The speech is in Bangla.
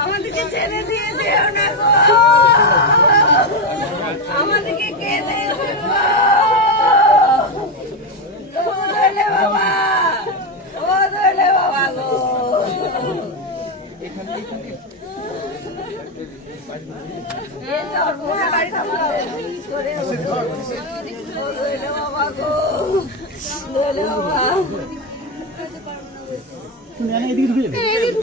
আমাদেরকে ছেড়ে দিয়ে যেও না গো, আমাদেরকে কে দেবে গো? বাবা, ও ধরলে বাবা গো, বাবা গো, বাবা।